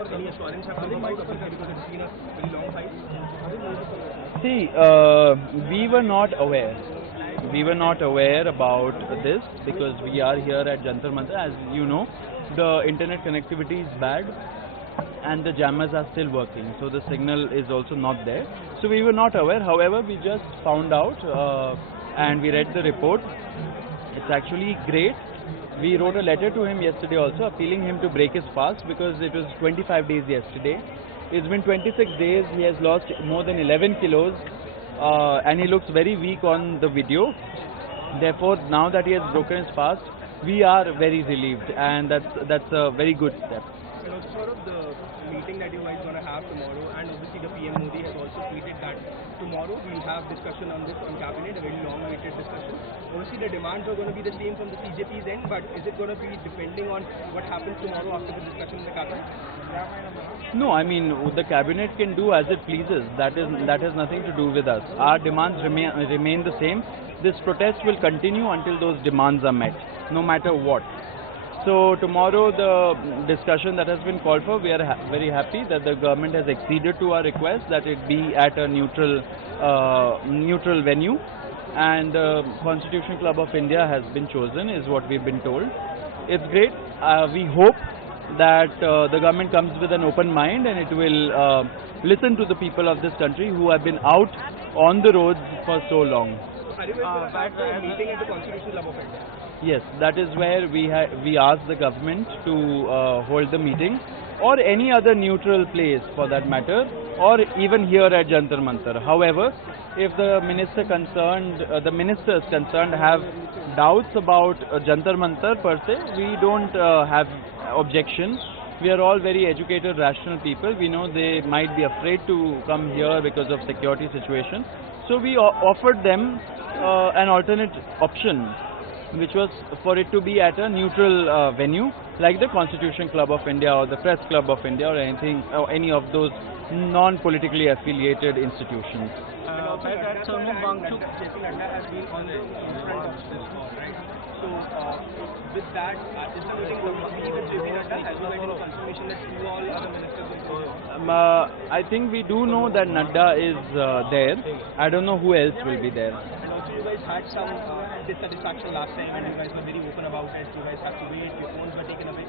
Any assurance have come about because it's been a very long fight? See, we were not aware. We were not aware about this because we are here at Jantar Mantar. As you know, the internet connectivity is bad and the jammers are still working. So the signal is also not there. So we were not aware. However, we just found out and we read the report. It's actually great. We wrote a letter to him yesterday also appealing him to break his fast because it was 25 days yesterday. It's been 26 days, he has lost more than 11 kilos and he looks very weak on the video. Therefore, now that he has broken his fast, we are very relieved and that's a very good step. And also sort of the meeting that you guys going to have tomorrow, and obviously the PM Modi has also tweeted that tomorrow we'll have discussion on this on cabinet, a very long-awaited discussion. Obviously the demands are going to be the same from the CJP's end, but is it going to be depending on what happens tomorrow after the discussion in the cabinet? No, I mean the cabinet can do as it pleases. That has nothing to do with us. Our demands remain the same. This protest will continue until those demands are met, no matter what. So tomorrow the discussion that has been called for, we are very happy that the government has acceded to our request that it be at a neutral venue, and the Constitution Club of India has been chosen, is what we've been told. It's great. We hope that the government comes with an open mind and it will listen to the people of this country who have been out on the roads for so long. Are you guys going to have a meeting at the Constitution Club of India? Yes, that is where we asked the government to hold the meeting, or any other neutral place for that matter, or even here at Jantar Mantar. However, if the ministers concerned have doubts about Jantar Mantar per se, we don't have objections. We are all very educated, rational people. We know they might be afraid to come here because of security situation. So we offered them an alternate option, which was for it to be at a neutral venue like the Constitution Club of India or the Press Club of India or anything, or any of those non-politically affiliated institutions. JP Nadda has been on the front of this war, right? So with that, is the meeting going to be with JP Nadda? Has you got any confirmation that you all other ministers will go? I think we do know that Nadda is there. I don't know who else will be there. And also you guys had some dissatisfaction last time and you guys were very open about it. You guys have to wait, your phones were taken away.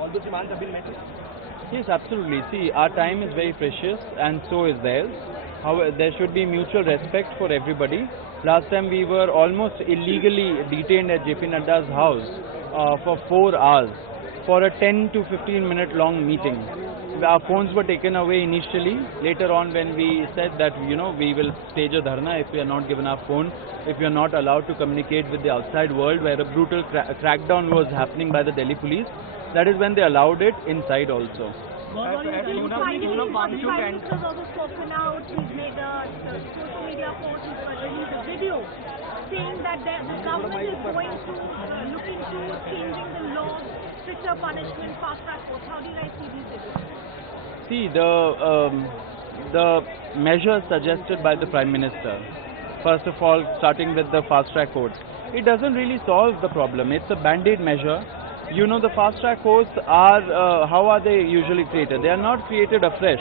All those demands have been met? Yes, absolutely. See, our time is very precious and so is theirs. However, there should be mutual respect for everybody. Last time we were almost illegally detained at JP Nadda's house for 4 hours for a 10 to 15 minute long meeting. Our phones were taken away initially. Later on, when we said that we will stage a dharna if we are not given our phone, if we are not allowed to communicate with the outside world, where a brutal crackdown was happening by the Delhi police, that is when they allowed it inside also. The Prime Minister has also spoken out. He's made a social media post, he's released a video saying that the government is going to look into changing the laws, stricter punishment, fast-track courts. How do you guys see these videos? See, the measures suggested by the Prime Minister, first of all starting with the fast-track courts, it doesn't really solve the problem. It's a band-aid measure. You know, the fast-track courts are, how are they usually created? They are not created afresh.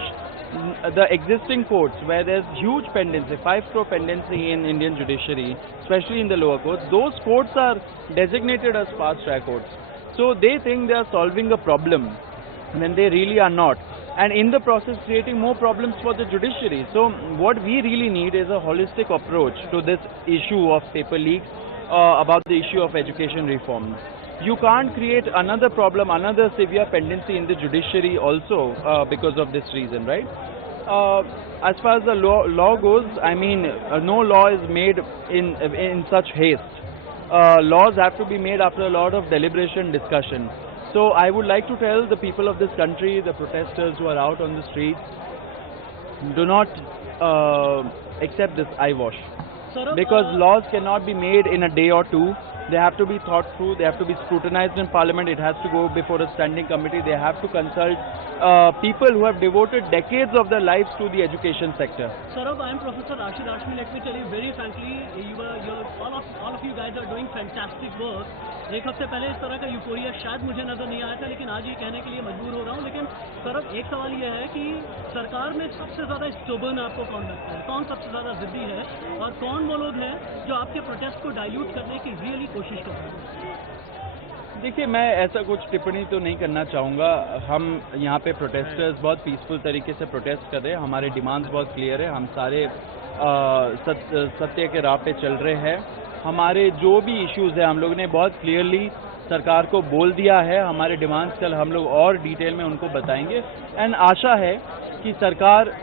The existing courts where there's huge pendency, 5 crore pendency in Indian judiciary, especially in the lower courts, those courts are designated as fast-track courts. So they think they are solving a problem when they really are not, and in the process creating more problems for the judiciary. So what we really need is a holistic approach to this issue of paper leaks, about the issue of education reform. You can't create another problem, another severe pendency in the judiciary also because of this reason, right? As far as the law goes, I mean, no law is made in such haste. Laws have to be made after a lot of deliberation, discussion. So I would like to tell the people of this country, the protesters who are out on the streets, do not accept this eyewash. Because laws cannot be made in a day or two. They have to be thought through, they have to be scrutinized in Parliament, it has to go before a standing committee, they have to consult people who have devoted decades of their lives to the education sector. Saurabh, I am Professor Rashid Hashmi. Let me tell you very frankly, all of you guys are doing fantastic work. एक हफ्ते पहले इस तरह का euphoria शायद मुझे नजर नहीं आया था, लेकिन आज ये कहने के लिए मजबूर हो रहा हूँ. लेकिन सौरभ, एक सवाल ये है कि सरकार में सबसे ज़्यादा स्टोबर्न आपको कौन लगता है? कौन सबसे ज़्यादा जिद्दी है और कौन वो लोग हैं जो आपके प्रोटेस्ट को डाइल्यूट करने की रियली कोशिश कर रहे हैं? देखिए, मैं ऐसा कुछ टिप्पणी तो नहीं करना चाहूँगा. हम यहाँ पे प्रोटेस्टर्स बहुत पीसफुल तरीके से प्रोटेस्ट कर रहे हैं. हमारे डिमांड्स बहुत क्लियर है. हम सारे सत्य के राह पे चल रहे हैं. हमारे जो भी इश्यूज़ हैं हम लोगों ने बहुत क्लियरली सरकार को बोल दिया है. हमारे डिमांड्स कल हम लोग और डिटेल में उनको बताएंगे एंड आशा है कि सरकार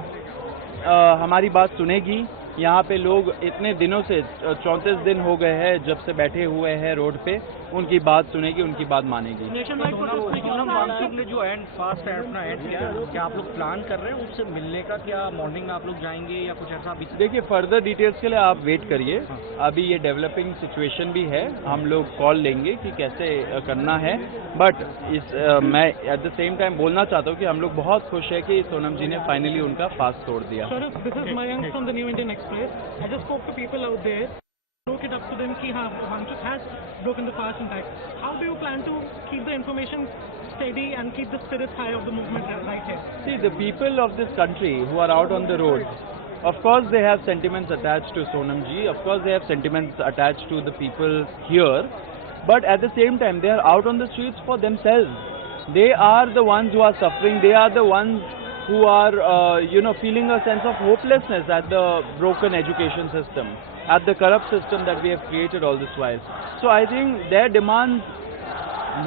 हमारी बात सुनेगी. यहाँ पे लोग इतने दिनों से 34 दिन हो गए हैं जब से बैठे हुए हैं रोड पे, उनकी बात सुनेगी, उनकी बात मानेगी. सोनम वांगचुक ने जो फास्ट अपना एंड किया, क्या आप लोग प्लान कर रहे हैं उससे मिलने का? क्या मॉर्निंग में आप लोग जाएंगे या कुछ ऐसा? देखिए, फर्दर डिटेल्स के लिए आप वेट करिए. अभी ये डेवलपिंग सिचुएशन भी है, हम लोग कॉल लेंगे कि कैसे करना है. बट मैं एट द सेम टाइम बोलना चाहता हूँ कि हम लोग बहुत खुश है कि सोनम जी ने फाइनली उनका फास्ट तोड़ दिया. This is Mayank from the New Indian Express. I just spoke to people out there. Broke it up to them कि हाँ, Wangsuk has broken the fast in fact. How do you plan to keep the information steady and keep the spirits high of the movement right here? See, the people of this country who are out on the road, of course they have sentiments attached to Sonam ji, of course they have sentiments attached to the people here, but at the same time they are out on the streets for themselves. They are the ones who are suffering, they are the ones who are feeling a sense of hopelessness at the broken education system, at the corrupt system that we have created all this while. So I think their demands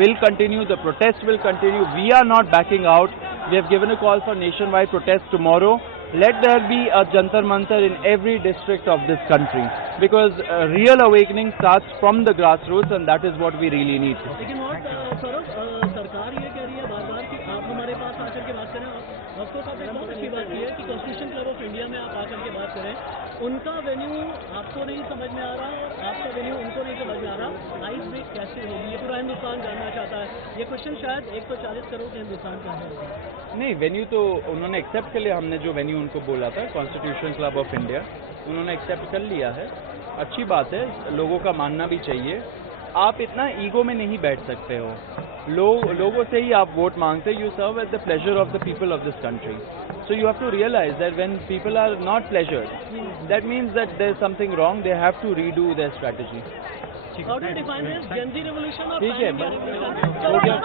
will continue, the protests will continue. We are not backing out. We have given a call for nationwide protest tomorrow. Let there be a Jantar Mantar in every district of this country, because real awakening starts from the grassroots and that is what we really need. लेकिन और सौरभ, सरकार ये कह रही है बार-बार कि आप हमारे पास आकर के बात करें. ऑफकोर्स आपने बहुत अच्छी बात की है कि कॉन्स्टिट्यूशन क्लब ऑफ इंडिया में आप आकर के बात करें. उनका वेन्यू आपको नहीं समझ में आ रहा और आपका वेन्यू उनको नहीं समझ में आ रहा. आइस ब्रेक कैसे होगी, ये पूरा हिंदुस्तान जानना चाहता है. ये क्वेश्चन शायद 140 करोड़ के हिंदुस्तान का है. नहीं, वेन्यू तो उन्होंने एक्सेप्ट कर लिया. हमने जो वेन्यू उनको बोला था, कॉन्स्टिट्यूशन क्लब ऑफ इंडिया, उन्होंने एक्सेप्ट कर लिया है. अच्छी बात है, लोगों का मानना भी चाहिए. आप इतना ईगो में नहीं बैठ सकते हो. लोगों से ही आप वोट मांगते. You serve at the pleasure of the people of this country. So you have to realize that when people are not pleasured, that means that there is something wrong. They have to redo their strategy. How do you define this? Gen Z revolution or ठीक है, Pan India revolution? हो गया.